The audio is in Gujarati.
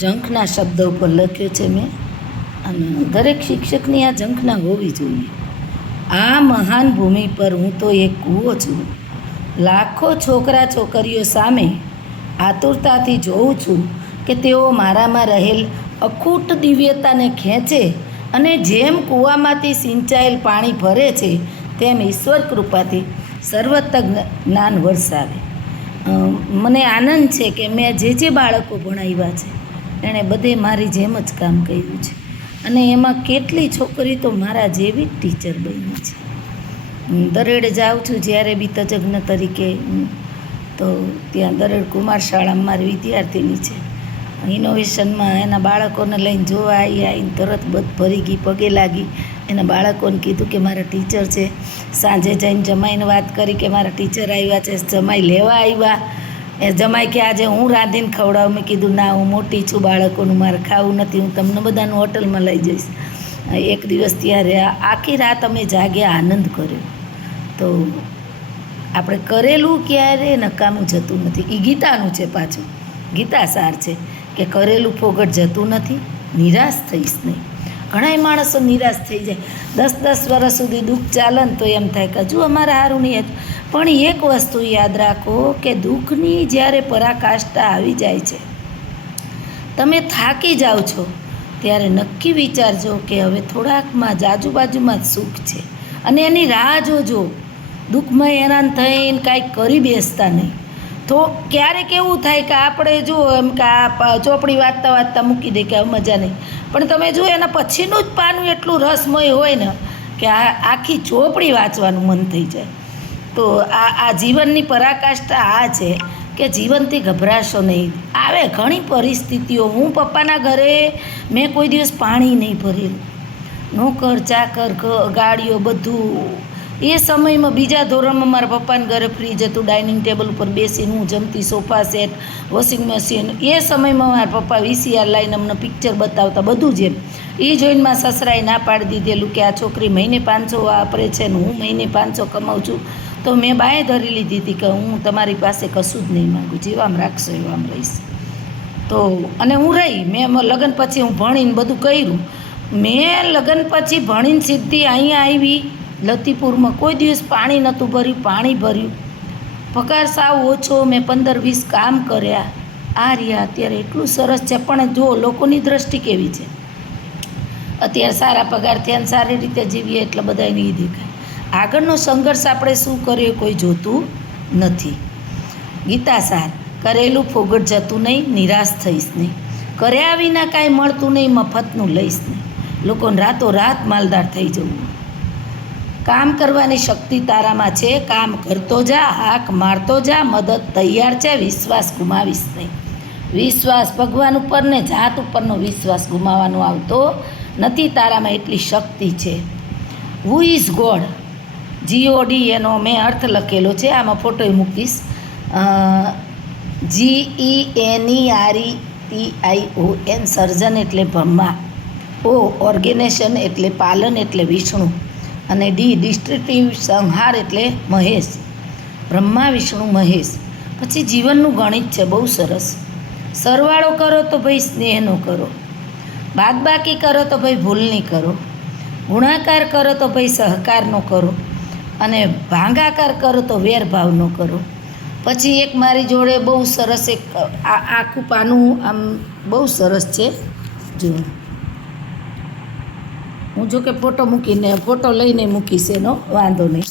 ઝંખના શબ્દો પર લખ્યું છે મેં, અને દરેક શિક્ષકની આ ઝંખના હોવી જોઈએ. આ મહાન ભૂમિ પર હું તો એક કૂવો છું. લાખો છોકરા છોકરીઓ સામે આતુરતાથી જોઉં છું કે તેઓ મારામાં રહેલ અખૂટ દિવ્યતાને ખેંચે અને જેમ કૂવામાંથી સિંચાયેલ પાણી ભરે છે તેમ ઈશ્વર કૃપાથી સર્વત્ર જ્ઞાન વરસાવે. મને આનંદ છે કે મેં જે બાળકો ભણાવ્યા છે એણે બધે મારી જેમ જ કામ કર્યું છે, અને એમાં કેટલી છોકરી તો મારા જેવી જ ટીચર બની છે. દરેડે જાઉં છું જ્યારે બી તજજ્ઞ તરીકે, તો ત્યાં દરેડ કુમાર શાળામાં મારી વિદ્યાર્થીની છે. ઇનોવેશનમાં એના બાળકોને લઈને જોવા આવીને તરત બધ ભરી ગઈ, પગે લાગી. એના બાળકોને કીધું કે મારા ટીચર છે. સાંજે જઈને જમાઈને વાત કરી કે મારા ટીચર આવ્યા છે, જમાઈ લેવા આવ્યા. એ જમાઈ કે આજે હું રાંધીને ખવડાવું. મેં કીધું ના, હું મોટી છું, બાળકોનું મારે ખાવું નથી, હું તમને બધાનું હોટલમાં લઈ જઈશ. એક દિવસ ત્યાં રહ્યા, આખી રાત અમે જાગ્યા, આનંદ કર્યો. તો આપણે કરેલું ક્યારે નકામું જતું નથી. એ ગીતાનું છે, પાછું ગીતા સાર છે કે કરેલું ફોગટ જતું નથી, નિરાશ થઈશ નહીં. ઘણાય માણસો નિરાશ થઈ જાય. 10-10 વર્ષ સુધી દુઃખ ચાલે ને તો એમ થાય કે હજુ અમારે સારું નહીં. પણ એક વસ્તુ યાદ રાખો કે દુઃખની જ્યારે પરાકાષ્ઠા આવી જાય છે, તમે થાકી જાઓ છો, ત્યારે નક્કી વિચારજો કે હવે થોડાકમાં જ આજુબાજુમાં જ સુખ છે, અને એની રાહ જોજો. દુઃખમાં હેરાન થઈને કાંઈક કરી બેસતા નહીં. તો ક્યારેક એવું થાય કે આપણે જો એમ કે આ ચોપડી વાંચતા વાંચતા મૂકી દે કે મજા નહીં, પણ તમે જો એના પછીનું જ પાનું એટલું રસમય હોય ને કે આખી ચોપડી વાંચવાનું મન થઈ જાય. તો આ જીવનની પરાકાષ્ઠા આ છે કે જીવનથી ગભરાશો નહીં. આવે ઘણી પરિસ્થિતિઓ. હું પપ્પાના ઘરે મેં કોઈ દિવસ પાણી નહીં ભરેલું. નોકર ચાકર ગાડીઓ બધું. એ સમયમાં બીજા ધોરણમાં મારા પપ્પાના ઘરે ફ્રીજ હતું, ડાઇનિંગ ટેબલ ઉપર બેસીને હું જમતી, સોફા સેટ, વોશિંગ મશીન. એ સમયમાં મારા પપ્પા VCR લાઈને અમને પિક્ચર બતાવતા, બધું જ એમ. એ જોઈને મારા સસરાએ ના પાડી દીધેલું કે આ છોકરી મહિને 500 વાપરે છે ને હું મહિને 500 કમાઉં છું. તો મેં બાએ ધરી લીધી હતી કે હું તમારી પાસે કશું જ નહીં માગું, જેવામ રાખશો એવામ રહીશ. તો અને હું રહી. મેં લગ્ન પછી હું ભણીને બધું કર્યું. મેં લગ્ન પછી ભણીને સીધી અહીંયા આવી લતીપુરમાં. કોઈ દિવસ પાણી નહોતું ભર્યું, પાણી ભર્યું. પગાર સાવ ઓછો. મેં 15-20 કામ કર્યા. આ રહ્યા અત્યારે એટલું સરસ છે. પણ જો લોકોની દ્રષ્ટિ કેવી છે, અત્યારે સારા પગાર થયા, સારી રીતે જીવીએ એટલે બધાને એ દેખાય. આગળનો સંઘર્ષ આપણે શું કરીએ કોઈ જોતું નથી. ગીતા સાર, કરેલું ફોગટ જતું નહીં, નિરાશ થઈશ નહીં. કર્યા વિના કાંઈ મળતું નહીં, મફતનું લઈશ નહીં. લોકોને રાતોરાત માલદાર થઈ જવું. કામ કરવાની શક્તિ તારામાં છે, કામ કરતો જા, હાક મારતો જા, મદદ તૈયાર છે, વિશ્વાસ ગુમાવીશ નહીં. વિશ્વાસ ભગવાન ઉપર ને જાત ઉપરનો વિશ્વાસ ગુમાવવાનો આવતો નથી. તારામાં એટલી શક્તિ છે. હુ ઇઝ ગોડ, GOD એનો મેં અર્થ લખેલો છે, આમાં ફોટો મૂકીશ. GENERATION, સર્જન એટલે બ્રહ્મા. O ઓર્ગેનેશન એટલે પાલન એટલે વિષ્ણુ, અને D ડિસ્ટ્રક્ટિવ સંહાર એટલે મહેશ. બ્રહ્મા વિષ્ણુ મહેશ. પછી જીવનનું ગણિત છે બહુ સરસ. સરવાળો કરો તો ભાઈ સ્નેહનો કરો, બાદબાકી કરો તો ભાઈ ભૂલની કરો, ગુણાકાર કરો તો ભાઈ સહકારનો કરો, અને ભાંગાકાર કરો તો વેરભાવનો કરો. પછી એક મારી જોડે બહુ સરસ એક આખું પાનું આમ બહુ સરસ છે. જો હું જો કે ફોટો લઈને મૂકીશ, એનો વાંધો નહીં.